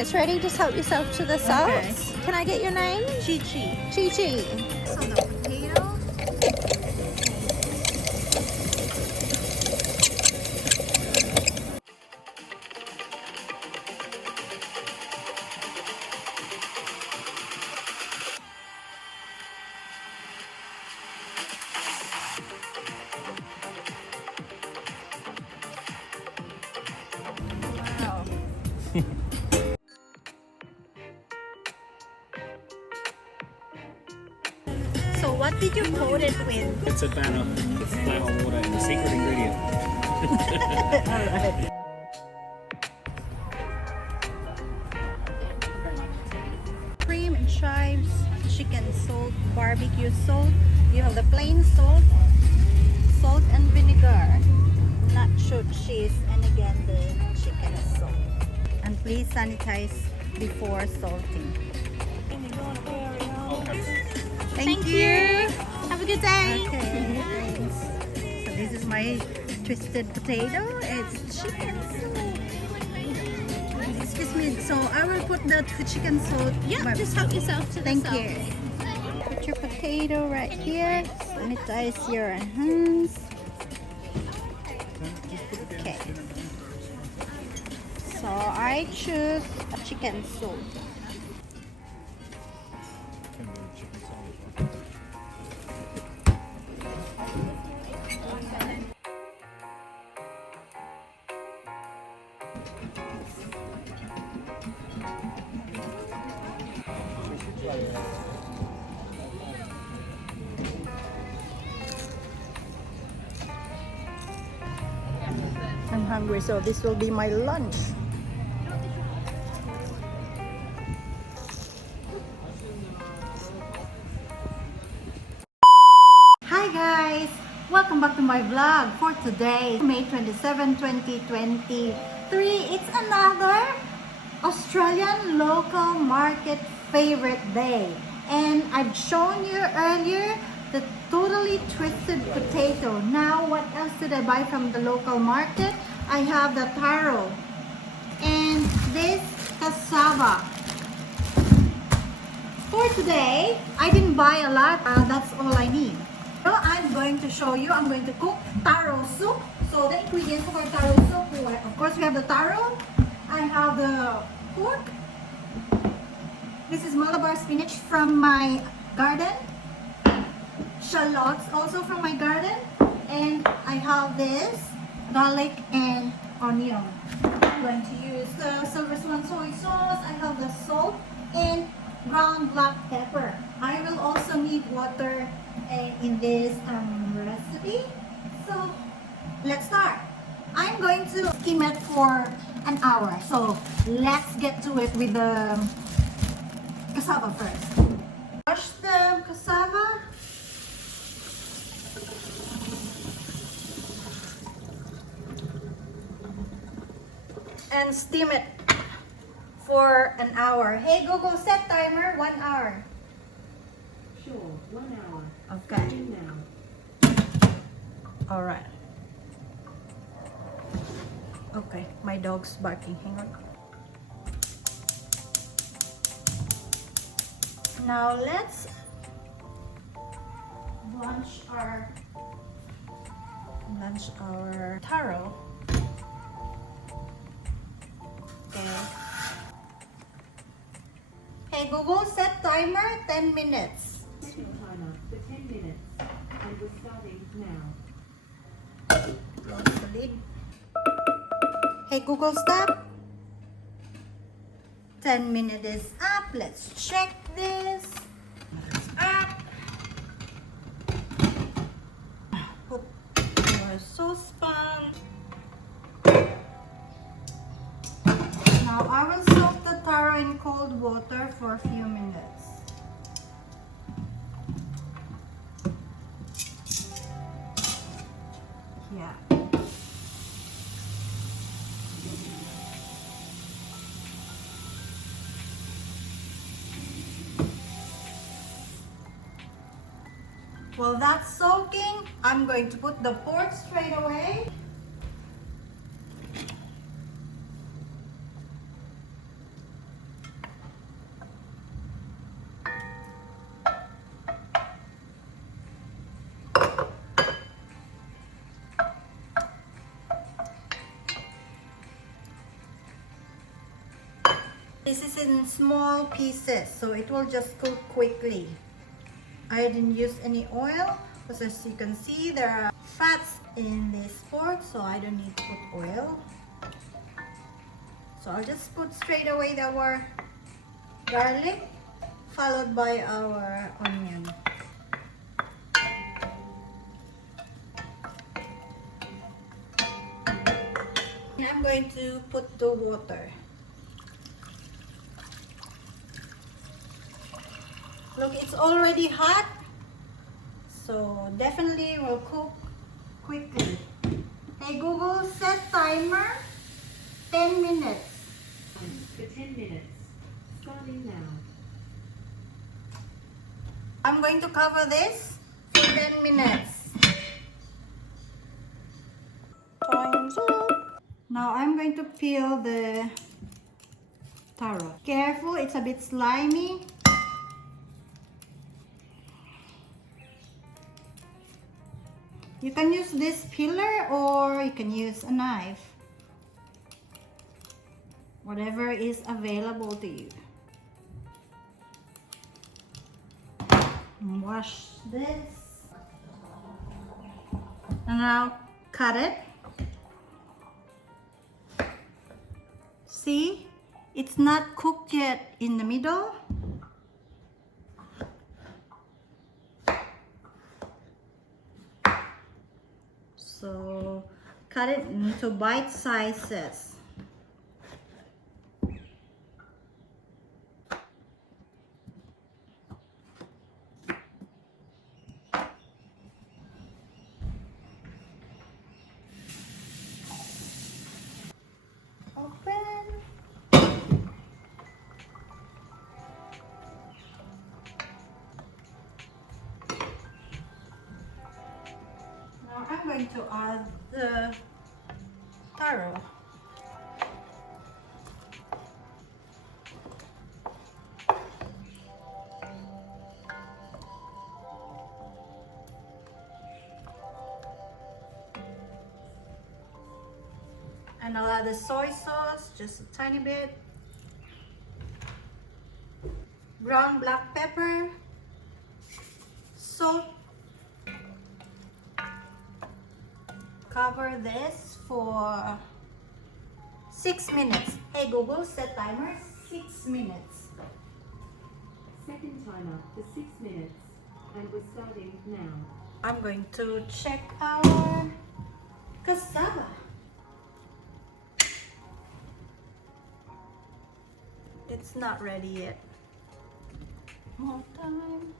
It's ready. Just help yourself to the sauce. Okay. Can I get your name? Cheche. Cheche. So the potato. Wow. So what did you coat it with? It's a banner. It's flavor water, the secret ingredient. Alright. Cream and chives, chicken salt, barbecue salt. You have the plain salt, salt and vinegar, nacho cheese, and again the chicken salt. And please sanitize before salting. Thank you. Have a good day. Okay, thanks. So this is my twisted potato. It's chicken salt. Excuse me. So I will put the chicken salt. Yeah, just help yourself to the Thank sauce. you. Put your potato right here. Sanitize your hands. Okay. So I choose a chicken salt. I'm hungry, so this will be my lunch. Hi guys! Welcome back to my vlog for today, May 27, 2023. It's another Australian local market favorite day. And I've shown you earlier the totally twisted potato. Now, what else did I buy from the local market? I have the taro and this cassava. For today, I didn't buy a lot. That's all I need. So I'm going to show you. I'm going to cook taro soup. So the ingredients for taro soup, of course, we have the taro. I have the pork. This is Malabar spinach from my garden. Shallots also from my garden. And I have this garlic and onion. I'm going to use the Silver Swan soy sauce. I have the salt and ground black pepper. I will also need water in this recipe. So let's start. I'm going to steam it for an hour. So let's get to it with the cassava first. Wash the cassava. And steam it for an hour. Hey Google, set timer 1 hour. Sure, 1 hour. Okay. Starting now. All right. Okay, my dog's barking. Hang on. Now let's blanch our taro. Okay. Hey Google, set timer 10 minutes. Set your timer for 10 minutes. And we're starting now. Close the lid. Hey Google, stop. 10 minutes is up. Let's check this. It's up. Put your saucepan. Now I will soak the taro in cold water for a few minutes. Yeah. While that's soaking, I'm going to put the pork straight away. This is in small pieces, so it will just cook quickly. I didn't use any oil because as you can see there are fats in this pork, so I don't need to put oil. So I'll just put straight away our garlic followed by our onion. And I'm going to put the water. Look, it's already hot, so definitely will cook quickly. Hey Google, set timer 10 minutes. For 10 minutes. Starting now. I'm going to cover this for 10 minutes. Time's up. Now I'm going to peel the taro. Careful, it's a bit slimy. You can use this peeler or you can use a knife. Whatever is available to you. And wash this. And now cut it. See? It's not cooked yet in the middle. So cut it into bite sizes. Open. Now I'm going to add the taro. And I'll add the soy sauce, just a tiny bit. Ground black pepper. Salt. Cover this for 6 minutes. Hey Google, set timer 6 minutes. Second timer for 6 minutes. And we're starting now. I'm going to check our cassava. It's not ready yet. More time.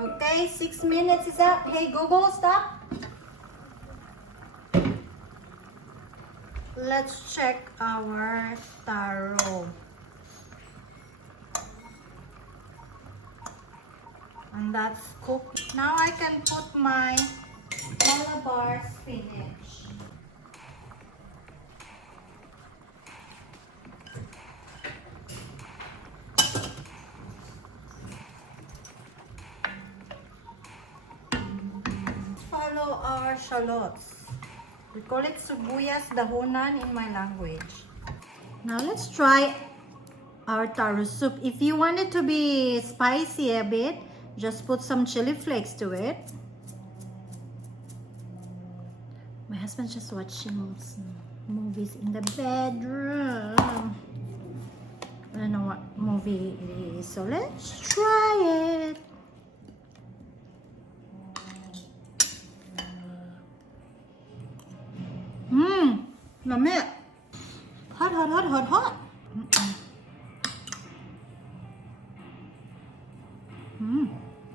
Okay, 6 minutes is up. Hey Google, stop. Let's check our taro. And that's cooked. Now I can put my Malabar spinach. Follow our shallots. We call it sibuyas dahonan in my language. Now let's try our taro soup. If you want it to be spicy a bit, just put some chili flakes to it. My husband's just watching some movies in the bedroom. I don't know what movie it is, so let's try it. Lamig. Hot, hot, hot, hot, hot.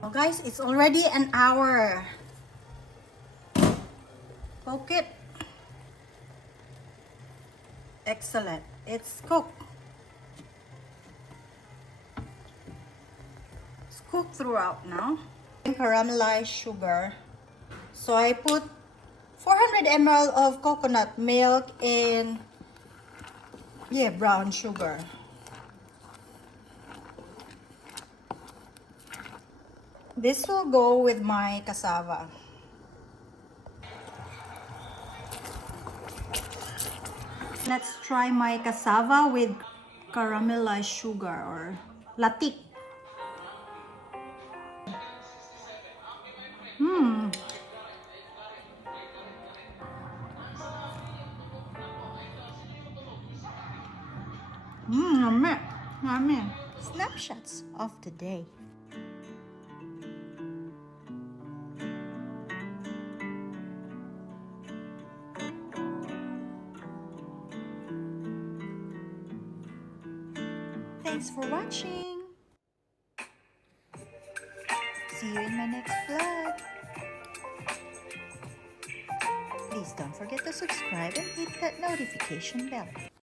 Well, guys, it's already an hour. Poke it. Excellent. It's cooked. It's cooked throughout now. Caramelized sugar. So I put 400 ml of coconut milk and brown sugar. This will go with my cassava. Let's try my cassava with caramelized sugar or latik. Yummy. Yummy. Snapshots of the day. Thanks for watching. See you in my next vlog. Please don't forget to subscribe and hit that notification bell.